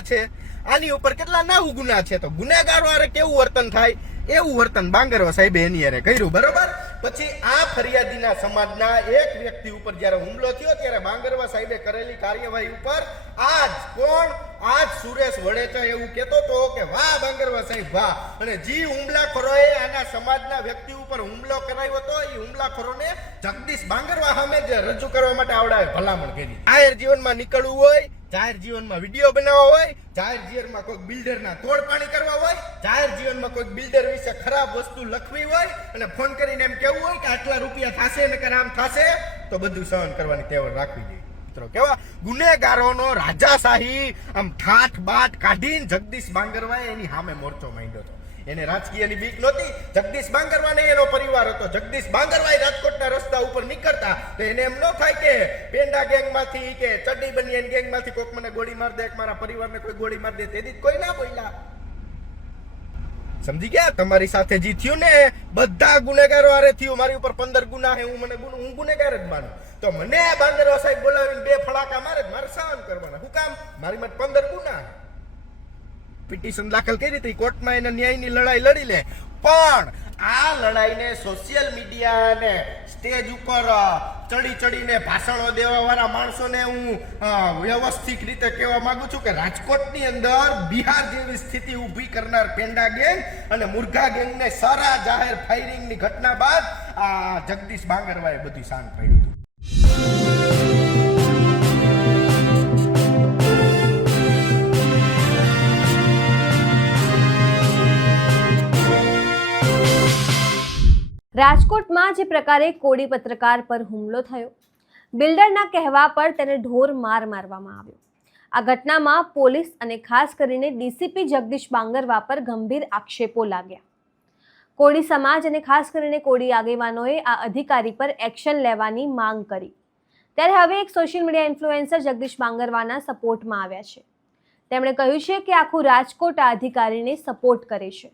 ગુના છે, આની ઉપર કેટલા 9 ગુના છે, તો ગુનેગારો હારે કેવું વર્તન થાય એવું વર્તન બાંગરવા સાહેબે એની હારે કર્યું, બરોબર. પછી આ ફરિયાદીના સમાજના એક વ્યક્તિ ઉપર જ્યારે હુમલો થયો ત્યારે બાંગરવા સાહેબે કરેલી કાર્યવાહી ઉપર આજ સુરેશ વડેચા એવું કહેતો હતો કે વાહ બાંગરવા સાહેબ વાહ, અને જે હુમલાખોરોએ આના સમાજના વ્યક્તિ ઉપર હુમલો કરાવ્યો હતો એ હુમલાખોરોને જગદીશ બાંગરવા સામે જ રજૂ કરવા માટે આવડાવે ભલામણ કરી. જાહેર જીવનમાં નીકળવું હોય, જાહેર જીવનમાં વિડીયો બનાવવા હોય, જાહેર જીવનમાં કોઈક બિલ્ડરના તોડપાણી કરવા હોય, જાહેર જીવનમાં કોઈક બિલ્ડર વિશે ખરાબ વસ્તુ લખવી હોય અને ફોન કરીને એમ કહેવું હોય કે આટલા રૂપિયા થશે નકર આમ થશે, તો બધું સહન કરવાની ટેવ રાખવી જોઈએ. મિત્રો કેવા ગુનેગારોનો રાજાશાહી આમ ઠાઠ બાટ કાઢીને જગદીશ બાંગરવાએ એની સામે મોરચો માંડ્યો હતો. એને રાજકીયની બીક નહોતી, જગદીશ બાંગરવા ને એનો પરિવાર હતો. જગદીશ બાંગરવાએ રાજકોટના રસ્તા ઉપર નીકળતા તો એને એમ ન થાય કે પેંડા ગેંગમાંથી કે ચડ્ડી બનિયાન ગેંગમાંથી કોઈક મને ગોળી માર દે, મારા પરિવારને કોઈ ગોળી માર દે, તેથી કોઈ ના બોલ્યા. સમજી ગયા? તમારી સાથે જે થયું ને બધા ગુનેગારો હારે થયું. મારી ઉપર 15 ગુના છે, હું ગુનેગાર જ માનું, તો મને બાંગરવા સાહેબ બોલાવીને 2 ફડાકા મારે સહન કરવાના. શું કામ? મારી માટે 15 ગુના. પિટિશન દાખલ કરી હતી કોર્ટમાં, એને ન્યાયની લડાઈ લડી લે. પણ આ લડાઈને સોશિયલ મીડિયા અને સ્ટેજ ઉપર ચડીને ભાષણો દેવા વાળા માણસોને હું વ્યવસ્થિત રીતે કહેવા માંગુ છું કે રાજકોટની અંદર બિહાર જેવી સ્થિતિ ઊભી કરનાર પેંડા ગેંગ અને મુર્ગા ગેંગને સારા જાહેર ફાયરિંગની ઘટના બાદ આ જગદીશ બાંગરવાએ બધું શાંત પાડ્યું હતું. રાજકોટમાં જે પ્રકારે કોળી પત્રકાર પર હુમલો થયો, બિલ્ડરના કહેવા પર તેને ઢોર માર મારવામાં આવ્યો. આ ઘટનામાં પોલીસ અને ખાસ કરીને ડીસીપી જગદીશ બાંગરવા પર ગંભીર આક્ષેપો લાગ્યા. કોળી સમાજ અને ખાસ કરીને કોળી આગેવાનોએ આ અધિકારી પર એક્શન લેવાની માંગ કરી. ત્યારે હવે એક સોશિયલ મીડિયા ઇન્ફ્લુએન્સર જગદીશ બાંગરવાના સપોર્ટમાં આવ્યા છે. તેમણે કહ્યું છે કે આખું રાજકોટ આ અધિકારીને સપોર્ટ કરે છે.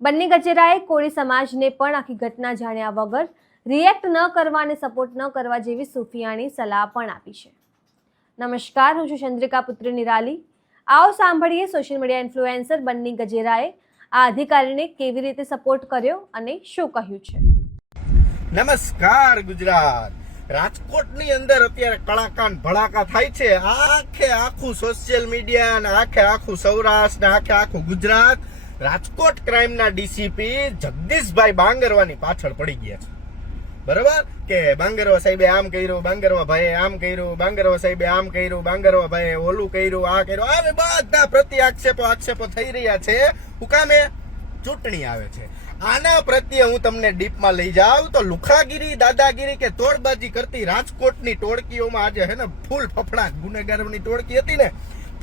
બન્ની ગજેરાએ કોળી સમાજને પણ આખી ઘટના જાણ્યા વગર રિએક્ટ ન કરવા અને સપોર્ટ ન કરવા જેવી સુફિયાણી સલાહ પણ આપી છે. નમસ્કાર, હું છું ચંદ્રિકા પુત્રી નિરાલી. આવો સાંભળીએ સોશિયલ મીડિયા ઇન્ફ્લુએન્સર બન્ની ગજેરાએ આ અધિકારીને કેવી રીતે સપોર્ટ કર્યો અને શું કહ્યું છે. નમસ્કાર ગુજરાત. રાજકોટની અંદર અત્યારે કળાકાન ભડાકા થાય છે. આખું સોશિયલ મીડિયા અને આખું સૌરાષ્ટ્ર ને આખું ગુજરાત રાજકોટ ક્રાઇમના ડીસીપી જગદીશભાઈ બાંગરવાની પાછળ પડી ગયા છે, બરાબર. કે બાંગરવા સાહેબે આમ કર્યું, બાંગરવા ભાઈએ આમ કર્યું, બાંગરવા સાહેબે આમ કર્યું, બાંગરવા ભાઈએ ઓલું કર્યું, આ કર્યું. હવે બધા પ્રતિ આક્ષેપો થઈ રહ્યા છે. હુકામે ચૂંટણી આવે છે. આના પ્રત્યે હું તમને ડીપમાં લઈ જાઉં તો લુખાગીરી, દાદાગીરી કે તોડબાજી કરતી રાજકોટની ટોળકીઓમાં આજે છે ને ફૂલ ફફડાટ ગુનેગારોની ટોળકી હતી ને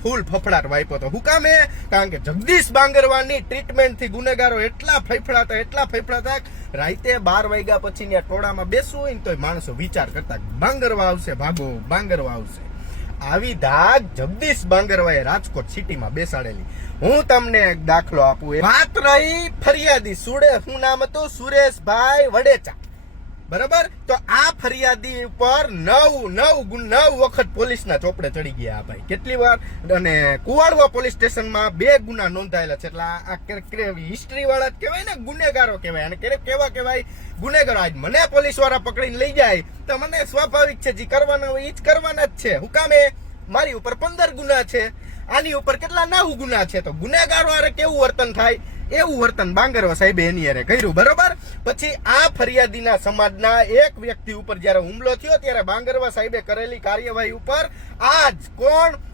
ફૂલ ફફડાટ વાપ્યો હતો. હું કામે? કારણ કે જગદીશ બાંગરવાની ટ્રીટમેન્ટથી ગુનેગારો એટલા ફફડાતા રાતે 12 વાગ્યા પછી ટોળામાં બેસવું હોય ને તો માણસો વિચાર કરતા બાંગરવા આવશે, ભાગો બાંગરવા આવશે. આવી ધાક જગદીશ બાંગરવાએ રાજકોટ સિટીમાં બેસાડેલી. હું તમને એક દાખલો આપું. વાત રહી ફરિયાદી શું નામ હતું? સુરેશભાઈ વડેચા, બરાબર. તો આ ફરિયાદી ઉપર 9 વખત પોલીસના ચોપડે ચડી ગયા ભાઈ. કેટલી વાર? અને કુવાડવા પોલીસ સ્ટેશનમાં 2 ગુના નોંધાયેલા છે. એટલે આ હિસ્ટ્રી વાળા જ કહેવાય ને, ગુનેગારો કહેવાય. અને કેવા કહેવાય? ગુનેગારો. આજ મને પોલીસ વાળા પકડીને લઈ જાય તો મને સ્વાભાવિક છે, જે કરવાના હોય એ જ કરવાના જ છે. હું કામે? મારી ઉપર 15 ગુના છે, આની ઉપર કેટલા 9 ગુના છે, તો ગુનેગારો હારે કેવું વર્તન થાય એવું વર્તન બાંગરવા સાહેબે એની હારે કર્યું, બરોબર. પછી આ ફરિયાદીના સમાજના એક વ્યક્તિ ઉપર જ્યારે હુમલો થયો ત્યારે બાંગરવા સાહેબે કરેલી કાર્યવાહી ઉપર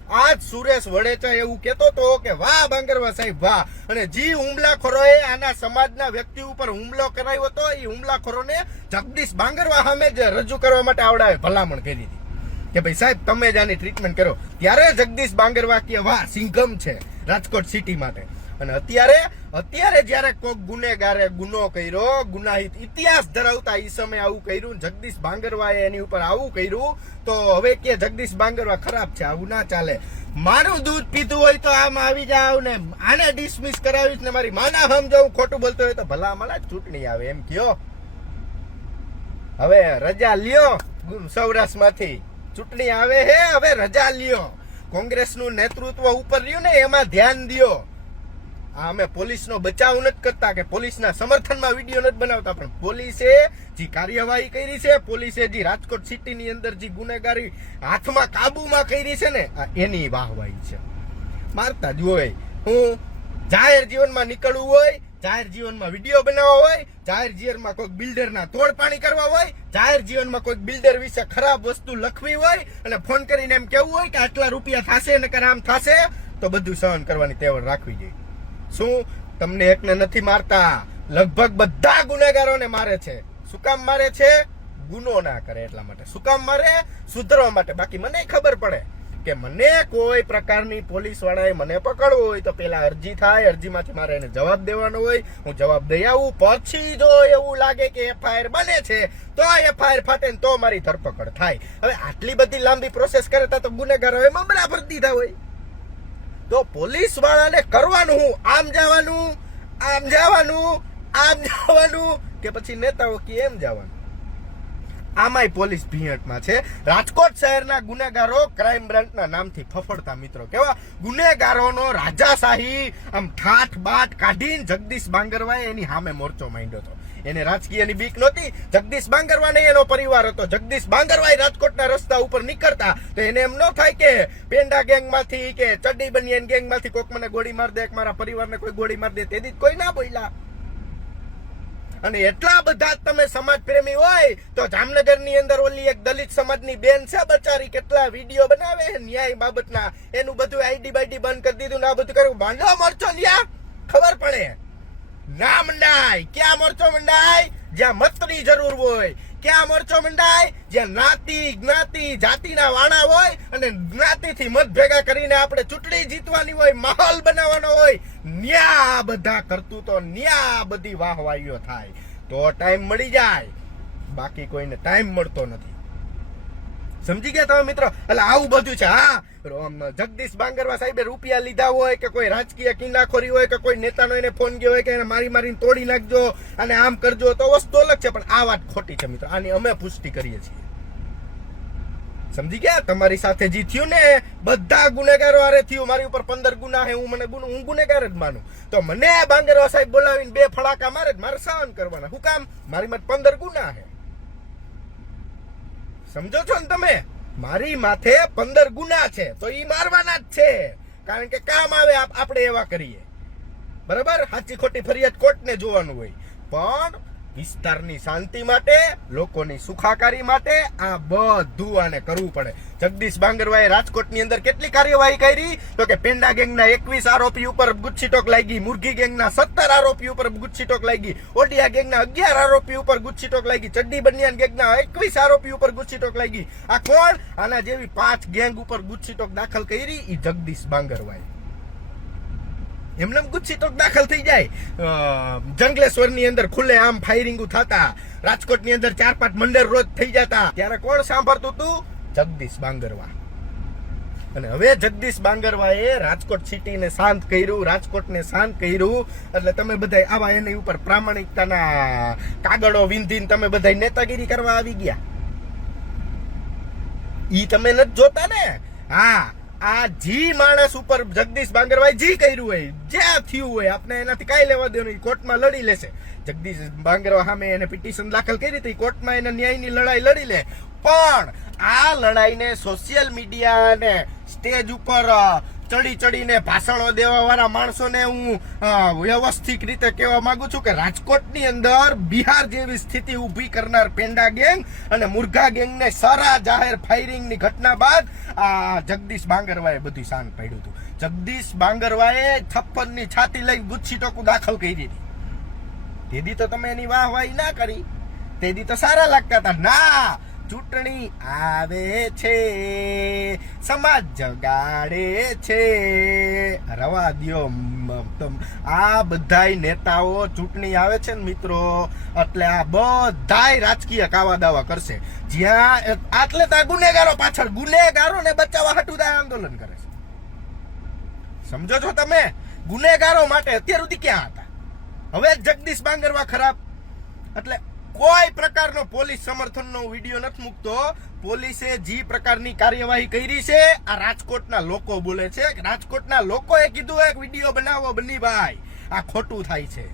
આજ સુરેશ વડેચા એવું કહેતો હતો કે વાહ બાંગરવા સાહેબ વાહ, અને જે હુમલાખોરોએ આના સમાજના વ્યક્તિ ઉપર હુમલો કરાવ્યો હતો એ હુમલાખોરોને જગદીશ બાંગરવા સામે જ રજૂ કરવા માટે આવડાવે ભલામણ કરી હતી કે ભાઈ સાહેબ તમે જ આની ટ્રીટમેન્ટ કરો. ત્યારે જગદીશ બાંગરવા કે વાહ સિંઘમ છે રાજકોટ સિટી માટે. અને અત્યારે જ્યારે કોઈક ગુનેગારે ગુનો કર્યો, ગુનાહિત ઇતિહાસ ધરાવતા એ સમયે આવું કર્યું, જગદીશ બાંગરવાએ એની ઉપર આવું કર્યું, તો હવે કે જગદીશ બાંગરવા ખરાબ છે, આવું ના ચાલે. મારું દૂધ પીધું હોય તો આમ આવી જાવ ને આને ડિસમિસ કરાવીશ ને મારી માના સમજાવું ખોટું બોલતો હોય તો ભલા મને ચૂંટણી આવે એમ કયો. હવે રજા લ્યો, સૌરાષ્ટ્રમાંથી ચૂંટણી આવે હે, હવે રજા લ્યો. કોંગ્રેસનું નેતૃત્વ ઉપર રહ્યું ને એમાં ધ્યાન દ્યો. આ અમે પોલીસનો બચાવ નથી કરતા કે પોલીસના સમર્થનમાં વિડીયો નથી બનાવતા, પણ પોલીસે જે કાર્યવાહી કરી છે, પોલીસે જે રાજકોટ સિટીની અંદર જે ગુનેગારી હાથમાં કાબુમાં કરી છે ને, આ એની વાહવાહી છે. મારતા જ હોય. હું જાહેર જીવનમાં નીકળવું હોય, જાહેર જીવનમાં વિડીયો બનાવવા હોય, જાહેર જીવનમાં કોઈક બિલ્ડરના તોડપાણી કરવા હોય, જાહેર જીવનમાં કોઈક બિલ્ડર વિશે ખરાબ વસ્તુ લખવી હોય અને ફોન કરીને એમ કહેવું હોય કે આટલા રૂપિયા થશે નકર આમ થશે, તો બધું સહન કરવાની તેવડ રાખવી જોઈએ. શું તમને એકને નથી મારતા? લગભગ બધા ગુનેગારોને મારે છે. શું કામ મારે છે? ગુનો ના કરે એટલા માટે. શું કામ મારે? સુધરવા માટે. બાકી મને ખબર પડે કે મને કોઈ પ્રકારની પોલીસ વાળાએ મને પકડવો હોય તો પેલા અરજી થાય, અરજીમાંથી મારે એને જવાબ દેવાનો હોય, હું જવાબ દઈ આવું. પછી જો એવું લાગે કે એફઆઈઆર બને છે તો એફઆઈઆર ફાટે ને તો મારી ધરપકડ થાય. હવે આટલી બધી લાંબી પ્રોસેસ કરતા તો ગુનેગારોએ મામલા ભરી દીધા હોય. તો પોલીસ વાળાને કરવાનું હું? આમ જવાનું, આમ જવાનું, આમ જવાનું, કે પછી નેતાઓ કે એમ જવાનું? આમાંય પોલીસ ભીંટમાં છે. રાજકોટ શહેરના ગુનેગારો ક્રાઇમ બ્રાન્ચના નામથી ફફડતા મિત્રો. કેવા ગુનેગારોનો રાજાશાહી આમ ઠાઠ બાટ કાઢીને જગદીશ બાંગરવાએ એની સામે મોરચો માંડ્યો હતો. એને રાજકીયની બીક નહોતી. જગદીશ બાંગરવા ને એનો પરિવાર હતો. જગદીશ બાંગરવાએ રાજકોટના રસ્તા ઉપર નીકળતા તો એને એમ ન થાય કે પેંડા ગેંગમાંથી કે ચડ્ડી બનિયાન ગેંગમાંથી કોક મને ગોળી માર દે, મારા પરિવારને કોઈ ગોળી માર દે, તેથી કોઈ ના બોલ્યા. અને એટલા બધા તમે સમાજ પ્રેમી હોય તો જામનગરની અંદર ઓલી એક દલિત સમાજની બેન છે બચારી, કેટલા વિડીયો બનાવે ન્યાય બાબતના, એનું બધું આઈડી બાઈડી બંધ કરી દીધું ને આ બધું કર્યું. બાંધો મોરચો ન્યા ખબર પડે ના મંડાય. ક્યાં મોરચો મંડાય? જ્યાં મતની જરૂર હોય. ક્યાં મોરચો મંડાય? જ્યાં નાતી જ્ઞાતિ જાતિના વાણા હોય અને જ્ઞાતિથી મત ભેગા કરીને આપણે ચૂંટણી જીતવાની હોય, માહોલ બનાવવાનો હોય, ન્યા બધા કરતૂતો, ન્યા બધી વાહવાહીઓ થાય તો ટાઈમ મળી જાય. બાકી કોઈને ટાઈમ મળતો નથી. સમજી ગયા તમે મિત્રો? એટલે આવું બધું છે. હા, જગદીશ બાંગરવા સાહેબે રૂપિયા લીધા હોય કે કોઈ રાજકીય કિનાખોરી હોય કે કોઈ નેતાનો એને ફોન ગયો હોય કે એને મારીને તોડી નાખજો અને આમ કરજો, તો વસ્તુ અલગ છે. પણ આ વાત ખોટી છે મિત્રો. આની અમે પુષ્ટિ કરીએ છીએ. સમજી ગયા? તમારી સાથે જે થયું ને બધા ગુનેગારો હારે થયું. મારી ઉપર 15 ગુના હે, હું ગુનેગાર જ માનું. તો મને બાંગરવા સાહેબ બોલાવીને 2 ફડાકા મારે જ મારે સહન કરવાના. શું કામ? મારી માટે 15 ગુના હે. સમજો છો ને તમે? મારી માથે 15 ગુના છે તો ઈ મારવાના જ છે, કારણ કે કામ આવે આપણે એવા કરીએ. બરાબર? સાચી ખોટી ફરિયાદ કોર્ટને જોવાનું હોય, પણ વિસ્તારની શાંતિ માટે, લોકોની સુખાકારી માટે આ બધું આને કરવું પડે. જગદીશ બાંગરવાએ રાજકોટની અંદર કેટલી કાર્યવાહી કરી? તો કે પેંડા ગેંગના 21 આરોપી ઉપર ગુચ્છીટોક લાગી, મુરઘી ગેંગના 17 આરોપી ઉપર ગુચ્છીટોક લાગી, ઓડિયા ગેંગના 11 આરોપી ઉપર ગુચ્છીટોક લાગી, ચડ્ડી બનિયાન ગેંગના 21 આરોપી ઉપર ગુચ્છીટોક લાગી. આ કોણ? આના જેવી 5 ગેંગ ઉપર ગુચ્છીટોક દાખલ કરી ઈ જગદીશ બાંગરવાએ. એમને ગુચ્છીટોક દાખલ થઈ જાય. જંગલેશ્વરની અંદર ખુલ્લે આમ ફાયરિંગો થતા, રાજકોટની અંદર 4-5 મંડળ રોજ થઈ જતા, ત્યારે કોણ સાંભળતું હતું? જગદીશ બાંગરવા. અને હવે જગદીશ બાંગરવાએ રાજકોટ સિટીને શાંત કર્યું, રાજકોટને શાંત કર્યું. એટલે તમે બધા આવા એની ઉપર પ્રામાણિકતાના કાગળો વિંધીને તમે બધા નેતાગીરી કરવા આવી ગયા. ઈ તમે નથી જોતા ને? હા, આ જી માણસ ઉપર જગદીશ બાંગરવાએ જી કર્યું હોય, જ્યાં થયું હોય, આપણે એનાથી કાંઈ લેવા દેવાનું. કોર્ટમાં લડી લેશે. જગદીશ બાંગરવા સામે એને પિટિશન દાખલ કરી હતી, કોર્ટમાં એને ન્યાયની લડાઈ લડી લે. પણ આ લડાઈને સોશિયલ મીડિયા ને સ્ટેજ ઉપર ચડીને ભાષણો દેવા વાળા માણસોને હું વ્યવસ્થિત રીતે કહેવા માંગુ છું કે રાજકોટની અંદર બિહાર જેવી સ્થિતિ ઊભી કરનાર પેંડા ગેંગ અને મુરઘા ગેંગને સરા જાહેર ફાયરિંગની ઘટના બાદ આ જગદીશ બાંગરવાએ બધું શાંત પાડ્યું હતું. જગદીશ બાંગરવાએ 56 ની છાતી લઈ ગુચ્છીટોક દાખલ કરી દીધી. તેથી તો તમે એની વાહવાહી ના કરી, તેથી તો સારા લાગતા હતા. ના, ચૂંટણી આવે છે, સમાજ જગાડે છે, રવા દ્યો. આ બધાય નેતાઓ ચૂંટણી આવે છે ને મિત્રો, એટલે આ બધાય રાજકીય કાવા દાવા કરશે. જ્યાં આટલે ત્યાં ગુનેગારો પાછળ, ગુનેગારોને બચાવવા હાટુ આંદોલન કરે છે. સમજો છો તમે? ગુનેગારો માટે અત્યાર સુધી ક્યાં હતા? હવે જગદીશ બાંગરવા ખરાબ. એટલે કોઈ પ્રકારનો પોલીસ સમર્થનનો વિડીયો નથી મૂકતો. પોલીસે જે પ્રકારની કાર્યવાહી કરી છે આ રાજકોટના લોકો બોલે છે. રાજકોટના લોકોએ કીધું એક વિડીયો બનાવો બન્નીભાઈ, આ ખોટું થાય છે.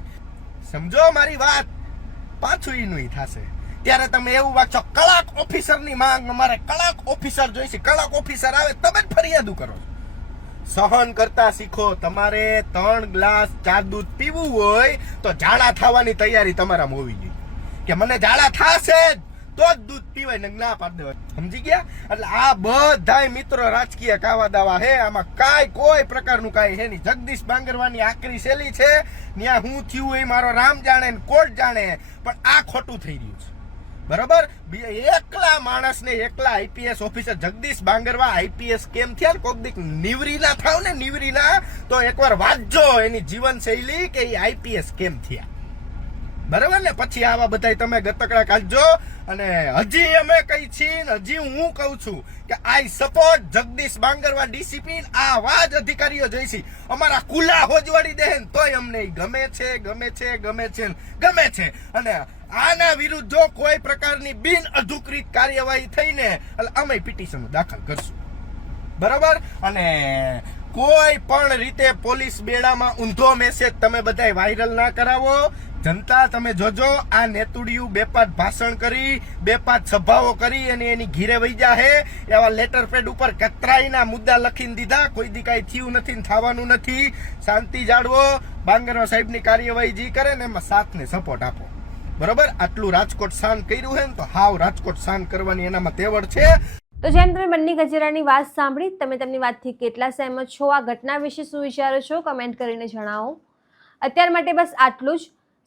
સમજો મારી વાત, પાછું ઈનું થશે. ત્યારે તમે એવું વાંચો કલાક ઓફિસરની માંગ, અમારે કલાક ઓફિસર જોઈશે. કલાક ઓફિસર આવે તમે જ ફરિયાદો કરો. સહન કરતા શીખો. તમારે 3 ગ્લાસ ચા દૂધ પીવું હોય તો ઝાડા થવાની તૈયારી તમારામાં હોવી જોઈએ કે મને ઝાડા થશે તો જ દૂધ પીવાય, ને ના પાડી દેવાય. સમજી ગયા? એટલે આ બધાય મિત્રો રાજકીય કાવા દાવા હે. આમાં કોઈ પ્રકારનું કાંઈ છે નહીં. જગદીશ બાંગરવાની આકરી શૈલી છે. ત્યાં હું થયું એ મારો રામ જાણે ને કોર્ટ જાણે, પણ આ ખોટું થઈ રહ્યું છે. બરોબર? એકલા માણસને એકલા IPS officer Jagdish Bangarwa IPS કેમ થયા? કોક દીક નિવરી ના થાવ ને, નિવરી ના તો એકવાર વાંચજો એની જીવન શૈલી કે એ આઈપીએસ કેમ થયા. બરાબર ને? પછી આવા બધા તમે ગતકડા કાઢજો. અને હજી અમે કઈ છીએ, હજી હું કહું છું કે આઈ સપોર્ટ જગદીશ બાંગરવા ડીસીપી. આવા જ અધિકારીઓ જોઈશી. અમારા કુલા હોજવાડી દે તોય અમને ગમે છે, ગમે છે, ગમે છે, ગમે છે. અને આના વિરુદ્ધ જો કોઈ પ્રકારની બિન અધિકૃત કાર્યવાહી થઈને એટલે અમે પિટિશન દાખલ કરશું. બરાબર? અને કોઈ પણ રીતે પોલીસ બેડામાં ઊંધો મેસેજ તમે બધાય વાયરલ ના કરાવો. જનતા તમે જોજો, આ નેતુડિયું 2-5 ભાષણ કરી, 2-5 સભાઓ કરી અને એની ઘીરે વહી જાહે. એવા લેટર પેડ ઉપર કતરાઈના મુદ્દા લખીને દીધા. કોઈ દી કાંઈ થયું નથી ને થવાનું નથી. શાંતિ જાળવો. બાંગરવા સાહેબની કાર્યવાહી જે કરે ને એમાં સાથને સપોર્ટ આપો. બરોબર? આટલું રાજકોટ શાંત કર્યું છે ને તો હાવ રાજકોટ શાંત કરવાની એનામાં તેવડ છે. તો જેમ તમે બન્ની ગજેરાની વાત સાંભળી, તમે તેમની વાતથી કેટલા સહેમત છો, આ ઘટના વિશે શું વિચારો છો, કમેન્ટ કરીને જણાવો. અત્યાર માટે બસ આટલું જ.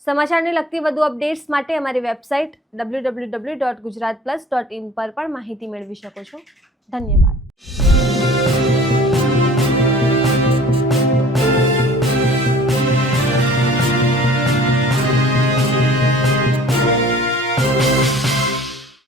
સમાચારને લગતી વધુ અપડેટ્સ માટે અમારી વેબસાઇટ www.gujaratplus.in પર પણ માહિતી મેળવી શકો છો. ધન્યવાદ.